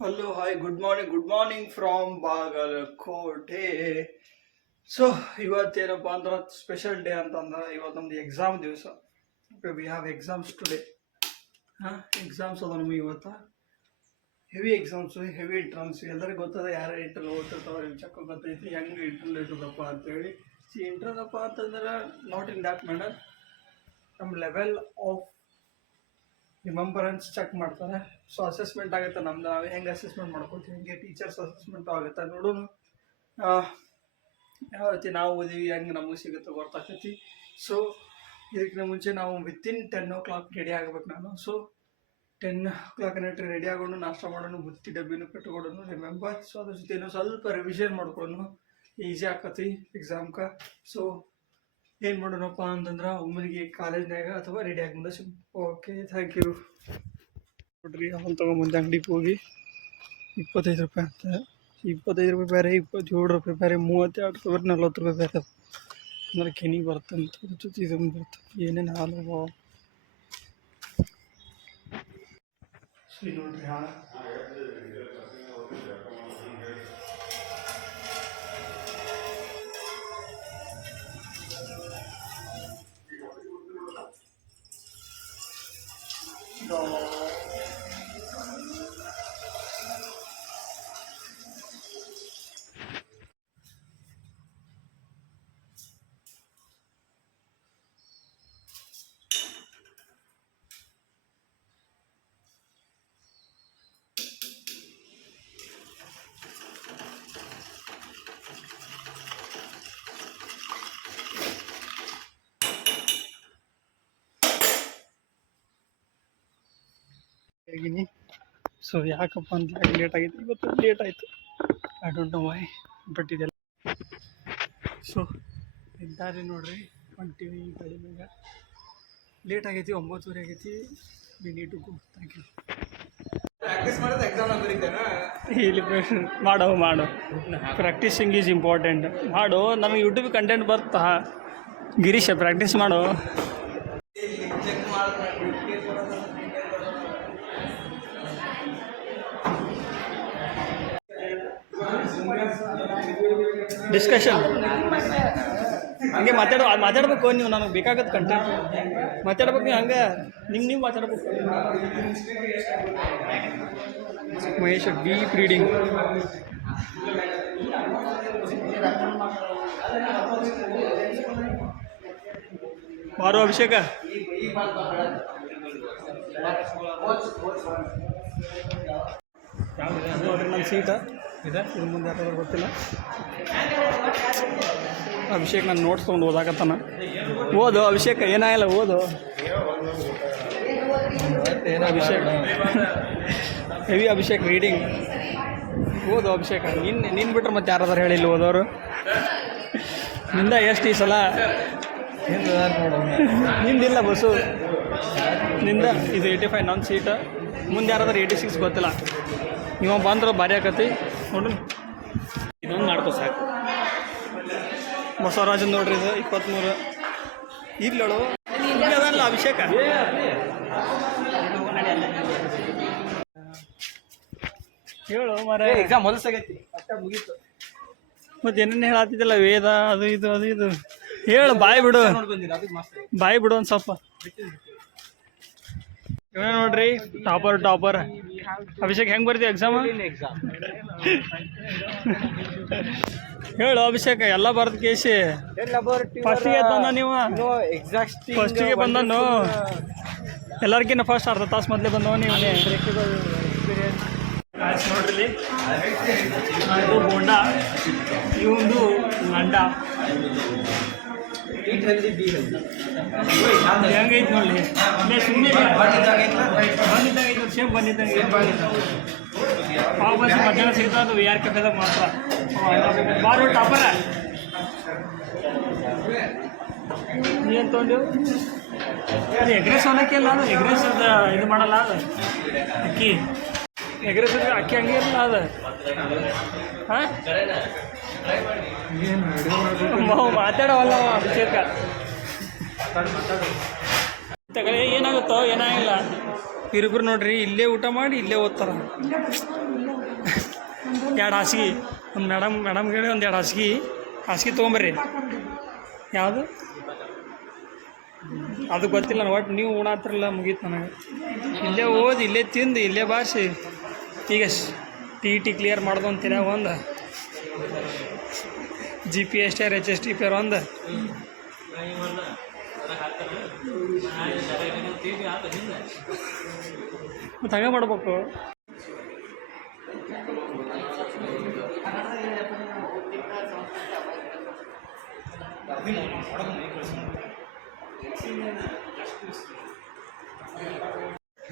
Hello hi good morning good morning from Bagalkot. So ಇವತ್ತೇನಪ್ಪ ಅಂದ್ರೆ special day ಅಂತಂದ್ರೆ ಇವತ್ತು ನಮ್ದು ಎಕ್ಸಾಮ್ ದಿವಸ. ವಿ ಹ್ಯಾವ್ ಎಕ್ಸಾಮ್ಸ್ ಟುಡೇ ಹಾಂ ಎಕ್ಸಾಮ್ಸ್ ಅದ ನಮಗೆ ಇವತ್ತು. ಹೆವಿ ಎಕ್ಸಾಮ್ಸು ಹೆವಿ ಇಂಟ್ರನ್ಸ್ ಎಲ್ಲರಿಗೂ ಗೊತ್ತದ ಯಾರು ಇಂಟರ್ಲ್ ಓದ್ತಿರ್ತಾವೆ ಚಕ್ಕ ಗೊತ್ತೈತಿ ಹೆಂಗೆ ಇಂಟರ್ಲ್ ಇರ್ತದಪ್ಪ ಅಂತೇಳಿ. ಸಿ ಇಂಟರ್ನಪ್ಪ ಅಂತಂದ್ರೆ ನಾಟ್ ಇನ್ ದ್ಯಾಟ್ ಮ್ಯಾಟರ್ ನಮ್ಮ ಲೆವೆಲ್ ಆಫ್ ರಿಮೆಂಬರೆನ್ಸ್ ಚೆಕ್ ಮಾಡ್ತಾರೆ. ಸೊ ಅಸೆಸ್ಮೆಂಟ್ ಆಗುತ್ತೆ ನಮ್ದು. ನಾವು ಹೆಂಗೆ ಅಸೆಸ್ಮೆಂಟ್ ಮಾಡ್ಕೊತೀವಿ ಹಿಂಗೆ ಟೀಚರ್ಸ್ ಅಸೆಸ್ಮೆಂಟ್ ಆಗುತ್ತೆ ನೋಡು ಯಾವ ರೀತಿ ನಾವು ಓದಿವಿ, ಹೆಂಗೆ ನಮಗೆ ಸಿಗುತ್ತೆ ಗೊತ್ತಾಗ್ತೈತಿ ಸೊ ಇದಕ್ಕಿಂತ ಮುಂಚೆ ನಾವು within ten o'clock ready ಆಗಬೇಕು ನಾನು. So ten o'clock night ready ಆಗೋಣ, ನಾಷ್ಟ ಮಾಡೋಣ ಬುತ್ತಿ ಡಬ್ಬಿನೂ ಕಟ್ಕೊಡೋಣ ರಿಮೆಂಬರ್ ಸೊ ಅದ್ರ ಜೊತೆ ಸ್ವಲ್ಪ ರಿವಿಷನ್ ಮಾಡ್ಕೊಳೋಣ ಈಸಿ ಆಕತಿ ಎಕ್ಸಾಮ್ಗೆ ಸೊ ಏನು ಮಾಡೋಣಪ್ಪ ಅಂತಂದ್ರೆ ಒಮ್ಮಲಿಗೆ ಕಾಲೇಜ್ನಾಗ ಅಥವಾ ರೆಡಿ ಆಗಿ ಮುಂದೆ ಓಕೆ ಥ್ಯಾಂಕ್ ಯು ನೋಡ್ರಿ, ಅವನು ತೊಗೊಂಬಂದೆ ಅಂಗಡಿಗೆ ಹೋಗಿ ಇಪ್ಪತ್ತೈದು ರೂಪಾಯಿ ಅಂತ. ಇಪ್ಪತ್ತೈದು ರೂಪಾಯಿ ಬೇರೆ, ಇಪ್ಪತ್ತೇಳು ರೂಪಾಯಿ ಬೇರೆ, ಮೂವತ್ತೆರಡು ರೂಪಾಯಿ ನಲ್ವತ್ತು ರೂಪಾಯಿ ಬೇರೆ. ಅದು ಅಂದ್ರೆ ಕೆನಿ ಬರ್ತಂತ ಅದ್ರ ಜೊತೆ ಇದನ್ನು ಬರ್ತದೆ ಏನೇನು ಹಾಲು ಅವ ಸೊ ಇದು ನೋಡ್ರಿ ಹಾಲು So ಹೇಗಿನಿ ಸೊ ಯಾಕಪ್ಪ ಅಂತ ಯಾಕೆ ಲೇಟ್ ಆಗಿತ್ತು. ಇವತ್ತು ಲೇಟ್ ಆಯಿತು. I don't know why but ಇದೆಲ್ಲ. ಸೊ ಇದ್ದಾರೆ ನೋಡ್ರಿ. ಟ್ವೆಂಟಿ ಗಾಡಿ ಮ್ಯಾಗ ಲೇಟ್ ಆಗೈತಿ ಒಂಬತ್ತುವರೆ ಆಗೈತಿ. We need to go thank you practice ಮಾಡೋದು ಎಕ್ಸಾಮ್ ಇಲ್ಲಿ ಮಾಡೋ ಮಾಡು. ಪ್ರಾಕ್ಟೀಸಿಂಗ್ ಈಸ್ ಇಂಪಾರ್ಟೆಂಟ್ ಮಾಡು ನನಗೆ ಯೂಟ್ಯೂಬ್ ಕಂಟೆಂಟ್ ಬರ್ತಾ ಗಿರೀಶ ಪ್ರಾಕ್ಟೀಸ್ ಮಾಡು. ಡಿಸ್ಕಷನ್ ಹಂಗೆ ಮಾತಾಡೋ ಮಾತಾಡ್ಬೇಕು ನೀವು ನನಗೆ ಬೇಕಾಗತ್ತೆ ಕಂಟೆಂಟ್ ಮಾತಾಡ್ಬೇಕು ನೀವು ಹಂಗೆ ನಿಮ್ಗೆ ನೀವು ಮಾತಾಡ್ಬೇಕು. ಮಹೇಶ್ ಡೀಪ್ ರೀಡಿಂಗ್ ಮಾರು ಅಭಿಷೇಕ. ನೋಡ್ರಿ ನನ್ನ ಸೀಟ? ಇದೆ? ಇದ್ರ ಮುಂದೆ ಗೊತ್ತಿಲ್ಲ? ಅಭಿಷೇಕ್ ನಾನು ನೋಟ್ಸ್ ತೊಗೊಂಡು ಓದಾಕತ್ತಾನ ಓದು ಅಭಿಷೇಕ್ ಏನಾಗಿಲ್ಲ ಓದು. ಏನೋ ಅಭಿಷೇಕ್? ಹೆವಿ ಅಭಿಷೇಕ್ ರೀಡಿಂಗ್ ಓದು ಅಭಿಷೇಕ್. ನಿನ್ನ ನಿನ್ನ ಬಿಟ್ರೆ ಮತ್ತೆ ಯಾರಾದ್ರೂ ಹೇಳಿಲ್ಲ ಓದೋರು? ನಿಂದ ಎಷ್ಟು ಈ ಸಲ? ನಿಂದಿಲ್ಲ ಬಸ್ಸು. ನಿಂದ ಇದು ಏಯ್ಟಿ ಫೈವ್ ನನ್ನ ಸೀಟ ಮುಂದೆ ಯಾರಾದ್ರೂ ಏಯ್ಟಿ ಸಿಕ್ಸ್ ಗೊತ್ತಿಲ್ಲ. ನೀವು ಬಂದ್ರೆ ಭಾರಿ ಆಕತಿ. ನೋಡ್ರಿ. ಇದೊಂದು ಮಾಡ್ಕೋ ಸಾಕು. ಬಸವರಾಜನ್ ನೋಡ್ರಿ ಇದು ಇಪ್ಪತ್ತ್ಮೂರು ಇರ್ಲಳು ಅದಲ್ಲ ಅಭಿಷೇಕ. ಹೇಳು ಮರ ಎಕ್ಸಾಮ್ ಹೊಲಸಾಗೈತಿ ಮುಗೀತು. ಮತ್ತೆ ಏನೇನು ಹೇಳತ್ತಿದ್ದಲ್ಲ ವೇದ ಅದು ಇದು ಅದು ಇದು. ಹೇಳು ಬಾಯ್ ಬಿಡು. ಬಾಯ್ ಬಿಡು ಒಂದು ಸ್ವಲ್ಪ. ಇವ ನೋಡ್ರಿ ಟಾಪರ್ ಟಾಪರ್ ಅಭಿಷೇಕ್ ಹೆಂಗ್ ಬರ್ತೀವಿ ಎಕ್ಸಾಮ್ ಹೇಳು ಅಭಿಷೇಕ್, ಎಲ್ಲ ಬರ್ದ ಕೇಸಿ ಫಸ್ಟಿಗೆ ಬಂದ ನೀವು? ಫಸ್ಟಿಗೆ ಬಂದನು? ಎಲ್ಲರಿಗಿನ್ನ ಫಸ್ಟ್ ಅರ್ಧ ತಾಸು ಮೊದಲೇ ಬಂದವ ನೀವು? ನೋಡ್ರಿ. ಬೋಂಡ. ಇವೊಂದು ಗಂಡ ಬಿ ಹೆಂಗೈತೆ ನೋಡಿ ಇಲ್ಲೇ ಸುಮ್ಮನೆ ಬಂದಿದ್ದಂಗೆ ಸೇಮ್ ಬಂದಿದ್ದಂಗೆ ಪಾವ್ ಮಧ್ಯಾಹ್ನ ಸಿಗ್ತಾ ಅದು ಆರ್ ಕೆಫೆದಾಗ ಮಾತ್ರ ಬಾರು ಟಾಪರ. ಏನು ತೊಗೊಂಡು ಅದು ಎಗ್ರೆಸ್ ಅನ್ನಕ್ಕೆ ಅದು? ಎಗ್ರೆಸ್ ಇದು ಮಾಡಲ್ಲ ಅದು? ಅಕ್ಕಿ. ಎಗ್ರೆಸ್ ಅಕ್ಕಿ ಹಂಗೆ ಇರಲ್ಲ ಅದು. ಹಾಂ? ಮಾತಾಡವಲ್ಲ ಅಭಿಷೇಕ. ತಗಡೆ ಏನಾಗುತ್ತೋ, ಏನಾಗಿಲ್ಲ. ಇರಿಬ್ರು ನೋಡ್ರಿ, ಇಲ್ಲೇ ಊಟ ಮಾಡಿ ಇಲ್ಲೇ ಓದ್ತಾರ. ಎರಡು ಹಾಸಿಗೆ. ಒಂದು ಮೇಡಮ್ ಮೇಡಮ್ ಹೇಳಿ ಒಂದು ಎರಡು ಹಾಸಿಗೆ. ಹಾಸಿಗೆ ತೊಗೊಂಬರ್ರಿ. ಯಾವುದು? ಅದು ಗೊತ್ತಿಲ್ಲ ಒಟ್ಟು ನೀವು ಉಣಾತ್ರಲ್ಲ, ಮುಗೀತು ನನಗೆ. ಇಲ್ಲೇ ಓದಿ, ಇಲ್ಲೇ ತಿಂದು, ಇಲ್ಲೇ ಬಾರಿಸಿ. ಈಗ ಟಿ ಟಿ ಕ್ಲಿಯರ್ ಮಾಡ್ದು ಅಂತೀರ ಒಂದು. G P S T R H S T P R ಒಂದು. ಮತ್ತು ಹಂಗೆ ಮಾಡ್ಬೇಕು.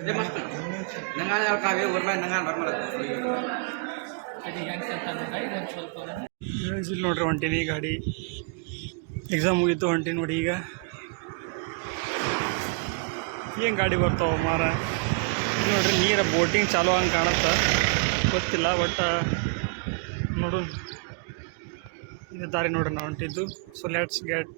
ಇದೆ ಮಸ್ತ್. ನಂಗಾಳೆ ಯಾವ ಕಾವ್ಯ? ಊರ್ಬಾಯ್ ನಂಗಾಳೆ ಬರ್ಮಾಡ ಇಲ್ಲಿ ನೋಡ್ರಿ ಹೊಂಟೀನಿ ಗಾಡಿ. ಎಕ್ಸಾಮ್ ಮುಗೀತು ಹೊಂಟೀನಿ ನೋಡಿ ಈಗ. ಏನು ಗಾಡಿ ಬರ್ತಾವ ಮಾರ ಇಲ್ಲಿ ನೋಡ್ರಿ ನೀರು ಬೋಟಿಂಗ್ ಚಾಲೂ ಹಂಗೆ ಕಾಣುತ್ತೆ. ಗೊತ್ತಿಲ್ಲ ಬಟ್ ನೋಡು ಇದು ದಾರಿ ನೋಡ್ರಿ ನಾವು ಹೊಂಟಿದ್ದು ಸೊ ಲೆಟ್ಸ್ ಗೆಟ್